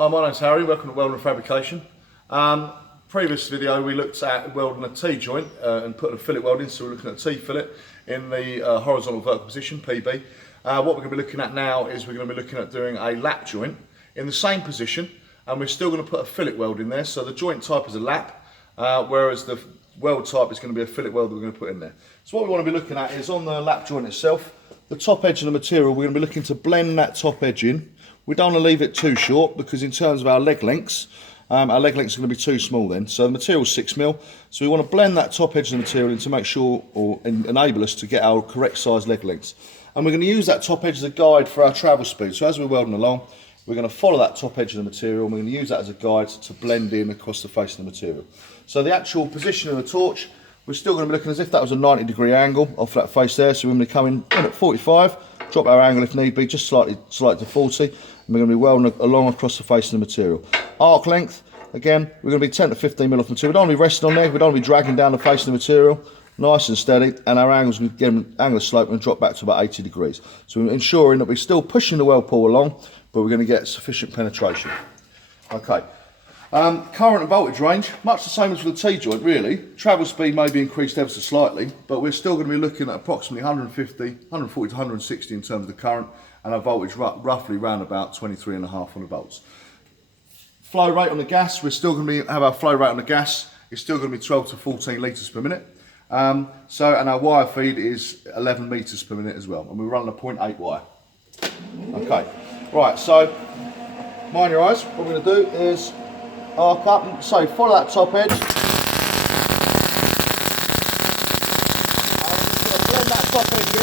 Hi, my name's Harry, welcome to Weld and Fabrication. Previous video we looked at welding a T-joint and putting a fillet weld in, so we're looking at a T-fillet in the horizontal vertical position, PB. What we're going to be looking at now is we're going to be looking at doing a lap joint in the same position, and we're still going to put a fillet weld in there. So the joint type is a lap, whereas the weld type is going to be a fillet weld that we're going to put in there. So what we want to be looking at is on the lap joint itself, the top edge of the material, we're going to be looking to blend that top edge in. We don't want to leave it too short because in terms of our leg lengths are going to be too small then. So the material's 6mm, so we want to blend that top edge of the material in to make sure, or enable us to get our correct size leg lengths. And we're going to use that top edge as a guide for our travel speed. So as we're welding along, we're going to follow that top edge of the material and we're going to use that as a guide to blend in across the face of the material. So the actual position of the torch, we're still going to be looking as if that was a 90-degree angle off that face there. So we're going to come in at 45, drop our angle if need be, just slightly to 40, and we're going to be welding along across the face of the material. Arc length, again, we're going to be 10 to 15mm off the material. We don't want to be resting on there, we don't want to be dragging down the face of the material, nice and steady, and our angle's going to get an angle of slope and drop back to about 80 degrees. So we're ensuring that we're still pushing the weld pool along, but we're going to get sufficient penetration. Okay. Current and voltage range, much the same as for the T-joint really. Travel speed may be increased ever so slightly, but we're still going to be looking at approximately 140 to 160 in terms of the current, and our voltage roughly around about 23.5 volts. Flow rate on the gas, we're still going to have our flow rate on the gas, it's still going to be 12 to 14 litres per minute. And our wire feed is 11 metres per minute as well, and we're running a 0.8 wire. Okay, right, so mind your eyes, what we're going to do is arc up, and so follow that top edge. I'm just going to blend that top edge in.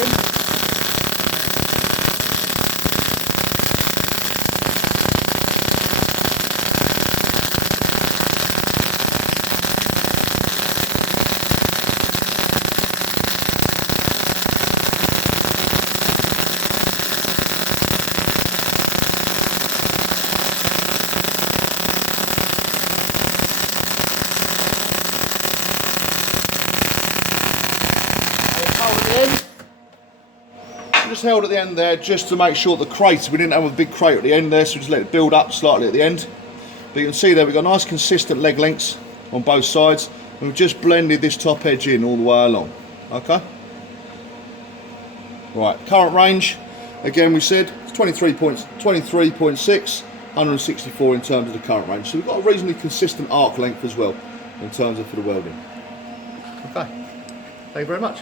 Just held at the end there just to make sure the crate, we didn't have a big crate at the end there, so we just let it build up slightly at the end. But you can see there we've got nice consistent leg lengths on both sides, and we've just blended this top edge in all the way along. Okay? Right, current range, again we said it's 23.6, 164 in terms of the current range. So we've got a reasonably consistent arc length as well in terms of for the welding. Okay, thank you very much.